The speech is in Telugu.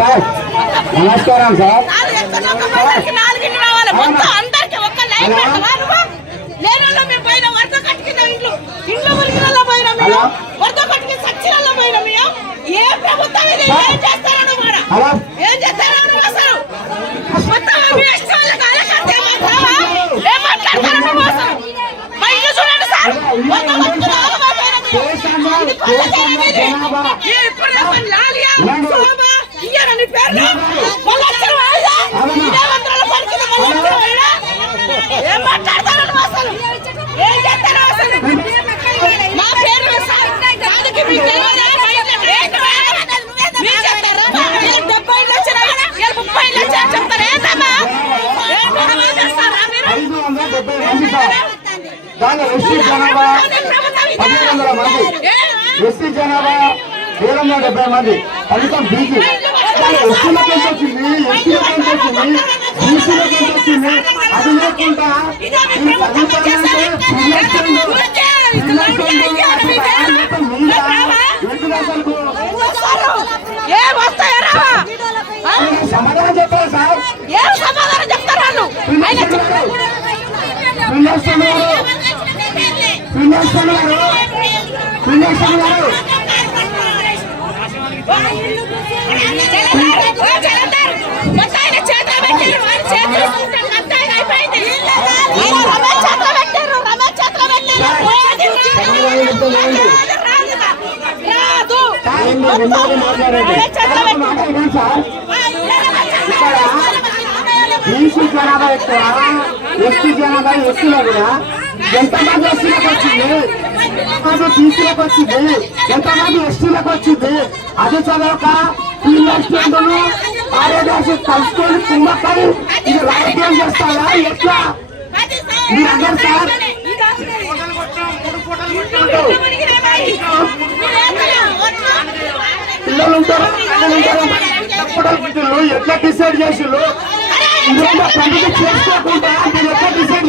సార్. నమస్కారం సార్. ఏ చేస్తారో అసలు? మొత్తం మీ ఇష్టం? ఏం మాట్లాడతారో నువ్వు అసలు? మా ఇల్లు చూడండి ఇది ఇది. ఇప్పుడు చెప్పండి, ఇయ్యారా నీ పేర్లు? మళ్ళీ వచ్చారు వాళ్ళే? అవునా? ఇదే వందల పలికిన మళ్ళీ వచ్చారు వాళ్ళే? ఏం మాట్లాడతారు నువ్వు అసలు? ఏం చేస్తారు అసలు? నా పేరు. దానికి తెలియదా? మీరు చెప్తారా? డెబ్బై ముప్పై చెప్తారా? ఏంటమ్మా? ఏం మీరు? దాని జనాభా పది వందల మంది ఎస్టీ జనాభా ఏడు వందల డెబ్బై మంది ఫలితం బీసీ ఎస్టీలకు ఎంత వచ్చింది ఎస్టీలకు ఎంత వచ్చింది బీసీలకు ఎంత వచ్చింది. అది లేకుండా ఈ చదువుతానంటే ఎందుకు అసలు ఏం వస్తాయో రావా? ఆ? సమాధానం చెప్పాలి సార్? ఏం సమాధానం చెప్తారు వాళ్ళు? ఆయన బీసీ జనాభా ఎక్కువ ఎస్టీ జనాభా ఎస్టీలో కూడా. ఎంతమంది ఎస్టీలకు వచ్చింది? బీసీలకు వచ్చింది ఎంతమంది ఎస్టీలకు వచ్చింది అది చదవక పిల్లలు కార్యదర్శి కలుసుకొని కుమ్మక్కని ఇది రాజకీయం చేస్తారా ఎట్లా మీరందరూ సార్ పిల్లలు ఉంటారు ఎట్లా డిసైడ్ చేసిండ్రు ఇందులో పండుగ చేసుకోకుండా మీరు ఎట్లా డిసైడ్